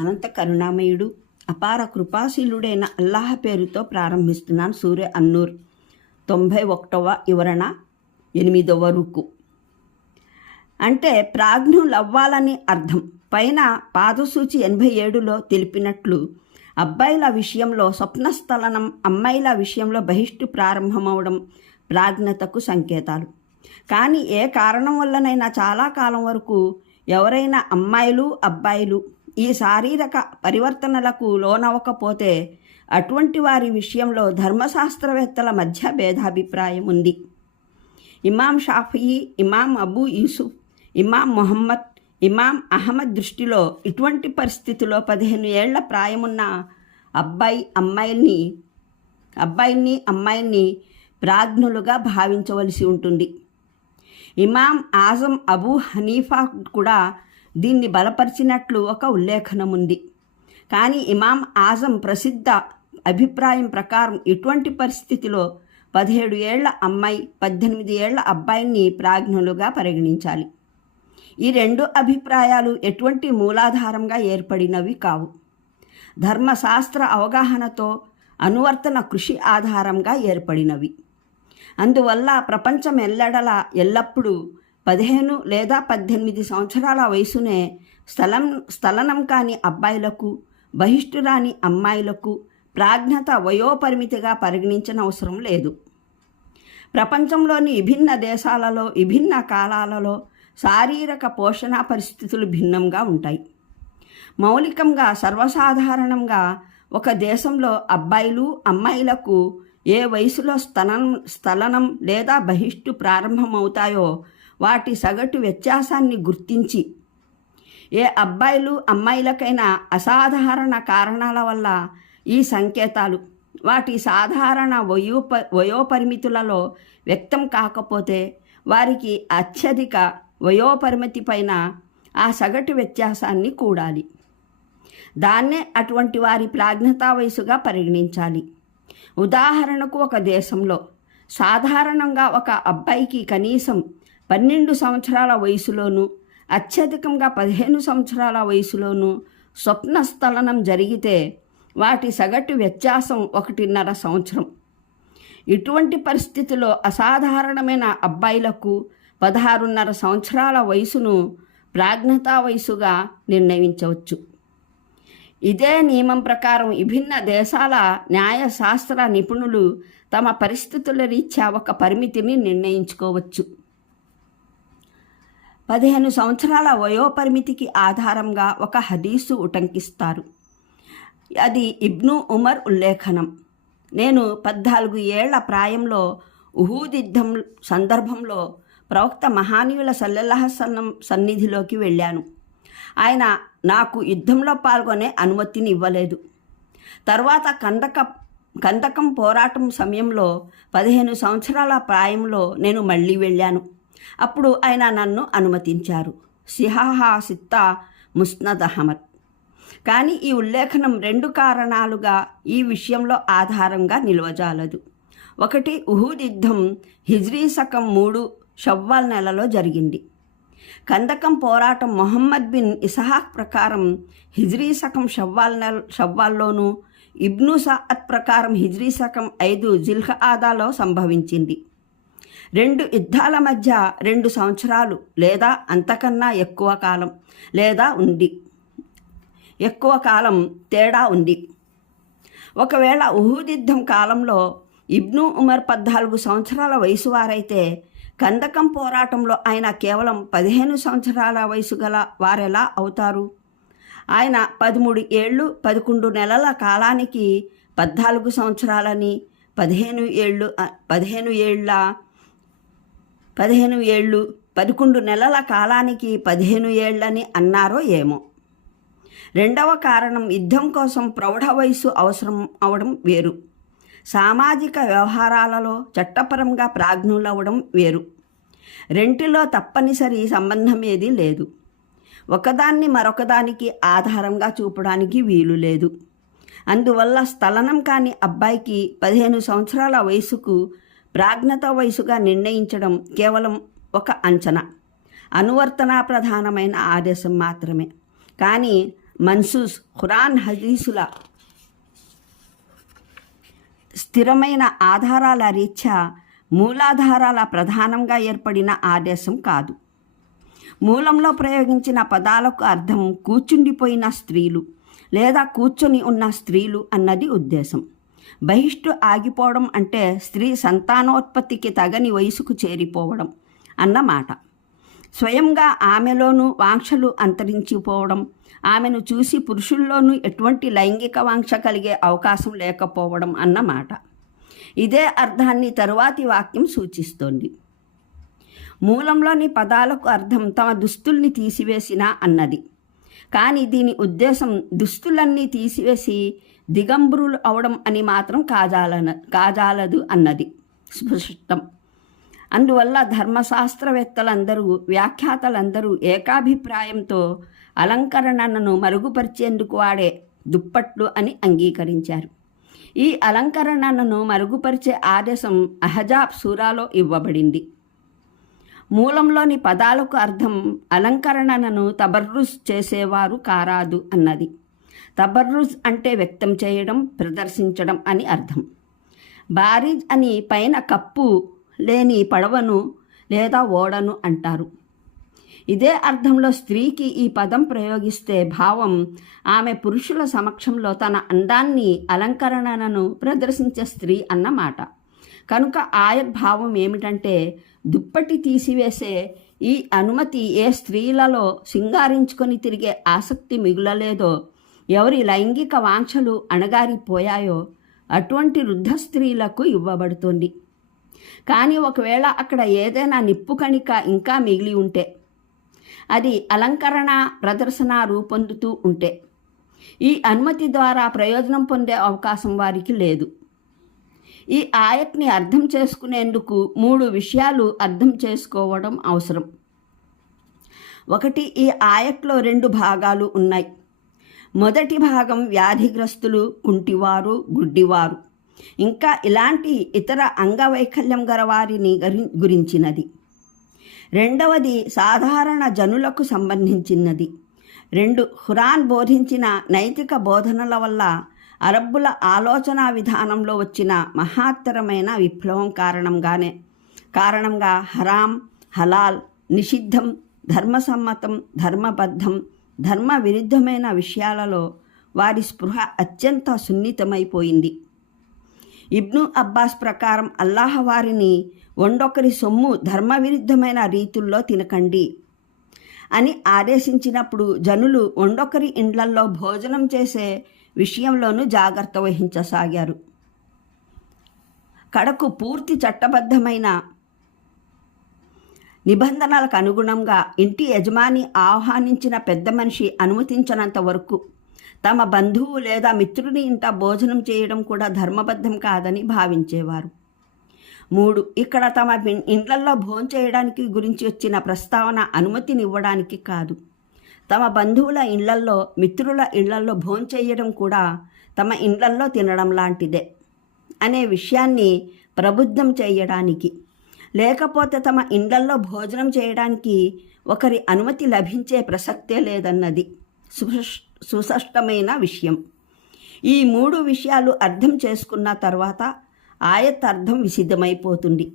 అనంత కరుణామయుడు అపార కృపాశీలుడైన అల్లాహ్ పేరుతో ప్రారంభిస్తున్నాను. సూర్య అన్నూర్ 91వ వివరణ 8వ రుకు. అంటే ప్రాజ్ఞులవ్వాలని అర్థం. పైన పాదసూచి 87లో తెలిపినట్లు అబ్బాయిల విషయంలో స్వప్నస్థలనం, అమ్మాయిల విషయంలో బహిష్టు ప్రారంభమవడం ప్రాజ్ఞతకు సంకేతాలు. కానీ ఏ కారణం వల్లనైనా చాలా కాలం వరకు ఎవరైనా అమ్మాయిలు అబ్బాయిలు ఈ శారీరక పరివర్తనలకు లోనవ్వకపోతే అటువంటి వారి విషయంలో ధర్మశాస్త్రవేత్తల మధ్య భేదాభిప్రాయం ఉంది. ఇమాం షాఫియీ, ఇమాం అబూ యూసుఫ్, ఇమాం మొహమ్మద్, ఇమాం అహ్మద్ దృష్టిలో ఇటువంటి పరిస్థితిలో 15 ఏళ్ల ప్రాయమున్న అబ్బాయిని అమ్మాయిని ప్రాజ్ఞులుగా భావించవలసి ఉంటుంది. ఇమాం ఆజం అబూ హనీఫా కూడా దీన్ని బలపరిచినట్లు ఒక ఉల్లేఖనం ఉంది. కానీ ఇమాం ఆజం ప్రసిద్ధ అభిప్రాయం ప్రకారం ఇటువంటి పరిస్థితిలో 17 ఏళ్ల అమ్మాయి, 18 ఏళ్ల అబ్బాయిని ప్రాజ్ఞులుగా పరిగణించాలి. ఈ రెండు అభిప్రాయాలు ఎటువంటి మూలాధారంగా ఏర్పడినవి కావు. ధర్మశాస్త్ర అవగాహనతో అనువర్తన కృషి ఆధారంగా ఏర్పడినవి. అందువల్ల ప్రపంచం ఎల్లప్పుడూ 15 లేదా 18 సంవత్సరాల వయసునే స్థలనం కాని అబ్బాయిలకు, బహిష్టురాని అమ్మాయిలకు ప్రాజ్ఞత వయోపరిమితిగా పరిగణించిన అవసరం లేదు. ప్రపంచంలోని విభిన్న దేశాలలో విభిన్న కాలాలలో శారీరక పోషణ పరిస్థితులు భిన్నంగా ఉంటాయి. మౌలికంగా సర్వసాధారణంగా ఒక దేశంలో అబ్బాయిలు అమ్మాయిలకు ఏ వయసులో స్థలనం లేదా బహిష్టు ప్రారంభమవుతాయో వాటి సగటు వ్యత్యాసాన్ని గుర్తించి ఏ అబ్బాయిలు అమ్మాయిలకైనా అసాధారణ కారణాల వల్ల ఈ సంకేతాలు వాటి సాధారణ వయోపరిమితులలో వ్యక్తం కాకపోతే వారికి అత్యధిక వయోపరిమితి పైన ఆ సగటు వ్యత్యాసాన్ని కూడాలి. దాన్నే అటువంటి వారి ప్రాజ్ఞతా వయసుగా పరిగణించాలి. ఉదాహరణకు ఒక దేశంలో సాధారణంగా ఒక అబ్బాయికి కనీసం 12 సంవత్సరాల వయసులోనూ అత్యధికంగా 15 సంవత్సరాల వయసులోనూ స్వప్నస్థలనం జరిగితే వాటి సగటు వ్యత్యాసం 1.5 సంవత్సరం. ఇటువంటి పరిస్థితిలో అసాధారణమైన అబ్బాయిలకు 16.5 సంవత్సరాల వయసును ప్రాజ్ఞతా వయసుగా నిర్ణయించవచ్చు. ఇదే నియమం ప్రకారం విభిన్న దేశాల న్యాయశాస్త్ర నిపుణులు తమ పరిస్థితుల రీత్యా ఒక పరిమితిని నిర్ణయించుకోవచ్చు. 15 సంవత్సరాల వయోపరిమితికి ఆధారంగా ఒక హదీసు ఉటంకిస్తారు. అది ఇబ్ను ఉమర్ ఉల్లేఖనం. నేను 14 ఏళ్ల ప్రాయంలో ఉహూద్ యుద్ధం సందర్భంలో ప్రవక్త మహానీయుల సల్లల్లాహు అలైహి వసల్లం సన్నిధిలోకి వెళ్ళాను. ఆయన నాకు యుద్ధంలో పాల్గొనే అనుమతిని ఇవ్వలేదు. తర్వాత కందకం పోరాటం సమయంలో 15 సంవత్సరాల ప్రాయంలో నేను మళ్ళీ వెళ్ళాను. అప్పుడు ఆయన నన్ను అనుమతించారు. సిహాహా సిత్తా ముస్నద్ అహ్మద్. కానీ ఈ ఉల్లేఖనం 2 కారణాలుగా ఈ విషయంలో ఆధారంగా నిలవజాలదు. ఒకటి, ఉహూద్ యుద్ధం హిజ్రీ శకం 3 షవ్వాల్ నెలలో జరిగింది. కందకం పోరాటం మొహమ్మద్ బిన్ ఇస్హాక్ ప్రకారం హిజ్రీ శకం షవ్వాల్లోనూ, ఇబ్ను సఅద్ ప్రకారం హిజ్రీ శకం 5 జిల్ఖాదాలో సంభవించింది. 2 యుద్ధాల మధ్య 2 సంవత్సరాలు లేదా అంతకన్నా ఎక్కువ కాలం తేడా ఉంది. ఒకవేళ ఉహూద్ యుద్ధం కాలంలో ఇబ్ను ఉమర్ 14 సంవత్సరాల వయసు వారైతే కందకం పోరాటంలో ఆయన కేవలం 15 సంవత్సరాల వయసు గల వారెలా అవుతారు? ఆయన 13 ఏళ్ళు 11 నెలల కాలానికి 14 సంవత్సరాలని, 15 ఏళ్ళు 11 నెలల కాలానికి 15 ఏళ్ళని అన్నారో ఏమో. రెండవ కారణం, యుద్ధం కోసం ప్రౌఢ వయసు అవసరం అవడం వేరు, సామాజిక వ్యవహారాలలో చట్టపరంగా ప్రాజ్ఞులవ్వడం వేరు. రెంటిలో తప్పనిసరి సంబంధం ఏదీ లేదు. ఒకదాన్ని మరొకదానికి ఆధారంగా చూపడానికి వీలు లేదు. అందువల్ల స్థలనం కాని అబ్బాయికి 15 సంవత్సరాల వయసుకు ప్రాజ్ఞత వయసుగా నిర్ణయించడం కేవలం ఒక అంచనా, అనువర్తన ప్రధానమైన ఆదేశం మాత్రమే. కానీ మన్సూస్ ఖురాన్ హదీసుల స్థిరమైన ఆధారాల రీత్యా మూలాధారాల ప్రధానంగా ఏర్పడిన ఆదేశం కాదు. మూలంలో ప్రయోగించిన పదాలకు అర్థం కూర్చుండిపోయిన స్త్రీలు లేదా కూర్చొని ఉన్న స్త్రీలు అన్నది ఉద్దేశం. బహిష్టు ఆగిపోవడం అంటే స్త్రీ సంతానోత్పత్తికి తగని వయసుకు చేరిపోవడం అన్నమాట. స్వయంగా ఆమెలోనూ వాంఛలు అంతరించిపోవడం, ఆమెను చూసి పురుషుల్లోనూ ఎటువంటి లైంగిక వాంఛ కలిగే అవకాశం లేకపోవడం అన్నమాట. ఇదే అర్థాన్ని తరువాతి వాక్యం సూచిస్తోంది. మూలంలోని పదాలకు అర్థం తమ దుస్తుల్ని తీసివేసిన అన్నది. కానీ దీని ఉద్దేశం దుస్తులన్నీ తీసివేసి దిగంబరులు అవడం అని మాత్రం కాజాలదు అన్నది స్పష్టం. అందువల్ల ధర్మశాస్త్రవేత్తలందరూ వ్యాఖ్యాతలందరూ ఏకాభిప్రాయంతో అలంకరణను మరుగుపరిచేందుకు వాడే దుప్పట్లు అని అంగీకరించారు. ఈ అలంకరణను మరుగుపరిచే ఆదేశం అహజాబ్ సూరాలో ఇవ్వబడింది. మూలంలోని పదాలకు అర్థం అలంకరణను తబర్రుజ్ చేసేవారు కారాదు అన్నది. తబర్రుజ్ అంటే వ్యక్తం చేయడం, ప్రదర్శించడం అని అర్థం. బారిజ్ అని పైన కప్పు లేని పడవను లేదా ఓడను అంటారు. ఇదే అర్థంలో స్త్రీకి ఈ పదం ప్రయోగిస్తే భావం ఆమె పురుషుల సమక్షంలో తన అందాన్ని, అలంకరణను ప్రదర్శించే స్త్రీ అన్నమాట. కనుక ఆయత్ భావం ఏమిటంటే దుప్పటి తీసివేసే ఈ అనుమతి ఏ స్త్రీలలో సింగారించుకొని తిరిగే ఆసక్తి మిగులలేదో, ఎవరి లైంగిక వాంఛలు అణగారిపోయాయో అటువంటి వృద్ధ స్త్రీలకు ఇవ్వబడుతుంది. కానీ ఒకవేళ అక్కడ ఏదైనా నిప్పు కణిక ఇంకా మిగిలి ఉంటే, అది అలంకరణ ప్రదర్శన రూపొందుతూ ఉంటే ఈ అనుమతి ద్వారా ప్రయోజనం పొందే అవకాశం వారికి లేదు. ఈ ఆయత్ని అర్థం చేసుకునేందుకు 3 విషయాలు అర్థం చేసుకోవడం అవసరం. ఒకటి, ఈ ఆయట్లో 2 భాగాలు ఉన్నాయి. మొదటి భాగం వ్యాధిగ్రస్తులు, కుంటివారు, గుడ్డివారు ఇంకా ఇలాంటి ఇతర అంగవైకల్యం గల వారిని గురించినది. రెండవది సాధారణ జనులకు సంబంధించినది. 2 ఖురాన్ బోధించిన నైతిక బోధనల వల్ల అరబ్బుల ఆలోచనా విధానంలో వచ్చిన మహత్తరమైన విప్లవం కారణంగా హరాం, హలాల్, నిషిద్ధం, ధర్మసమ్మతం, ధర్మబద్ధం, ధర్మ విరుద్ధమైన విషయాలలో వారి స్పృహ అత్యంత సున్నితమైపోయింది. ఇబ్ను అబ్బాస్ ప్రకారం అల్లాహ్ వారిని వండొకరి సొమ్ము ధర్మవిరుద్ధమైన రీతుల్లో తినకండి అని ఆదేశించినప్పుడు జనులు వండొకరి ఇండ్లల్లో భోజనం చేసే విషయంలోనూ జాగ్రత్త వహించసాగారు. కడకు పూర్తి చట్టబద్ధమైన నిబంధనలకు అనుగుణంగా ఇంటి యజమాని ఆహ్వానించిన పెద్ద మనిషి అనుమతించినంత వరకు తమ బంధువు లేదా మిత్రుని ఇంట భోజనం చేయడం కూడా ధర్మబద్ధం కాదని భావించేవారు. 3, ఇక్కడ తమ ఇండ్లల్లో భోంచేయడానికి గురించి వచ్చిన ప్రస్తావన అనుమతినివ్వడానికి కాదు. తమ బంధువుల ఇళ్లల్లో, మిత్రుల ఇళ్లల్లో భోంచేయడం కూడా తమ ఇండ్లల్లో తినడం లాంటిదే అనే విషయాన్ని ప్రబుద్ధం చేయడానికి, లేకపోతే తమ ఇండ్లల్లో భోజనం చేయడానికి ఒకరి అనుమతి లభించే ప్రసక్తే లేదన్నది సుస్పష్టమైన విషయం. ఈ 3 విషయాలు అర్థం చేసుకున్న తర్వాత ఆయత్ అర్థం విసిద్ధమైపోతుంది.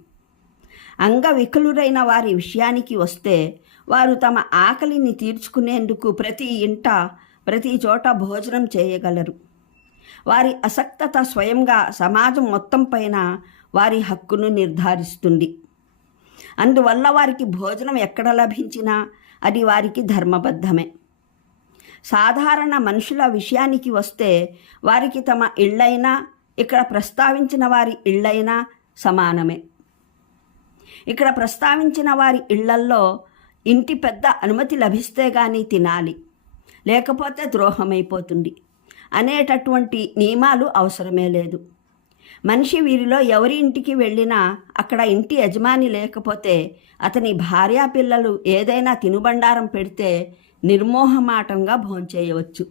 అంగవికలురైన వారి విషయానికి వస్తే వారు తమ ఆకలిని తీర్చుకునేందుకు ప్రతి ఇంట, ప్రతి చోట భోజనం చేయగలరు. వారి అసక్తత స్వయంగా సమాజం మొత్తం పైన వారి హక్కును నిర్ధారిస్తుంది. అందువల్ల వారికి భోజనం ఎక్కడ లభించినా అది వారికి ధర్మబద్ధమే. సాధారణ మనుషుల విషయానికి వస్తే వారికి తమ ఇళ్ళైనా, ఇక్కడ ప్రస్తావించిన వారి ఇళ్ళైనా సమానమే. ఇక్కడ ప్రస్తావించిన వారి ఇళ్లల్లో ఇంటి పెద్ద అనుమతి లభిస్తే కానీ తినాలి, లేకపోతే ద్రోహమైపోతుంది అనేటటువంటి నియమాలు అవసరమే లేదు. మనిషి వీరిలో ఎవరి ఇంటికి వెళ్ళినా అక్కడ ఇంటి యజమాని లేకపోతే అతని భార్యా పిల్లలు ఏదైనా తినుబండారం పెడితే నిర్మోహమాటంగా భోంచేయవచ్చు.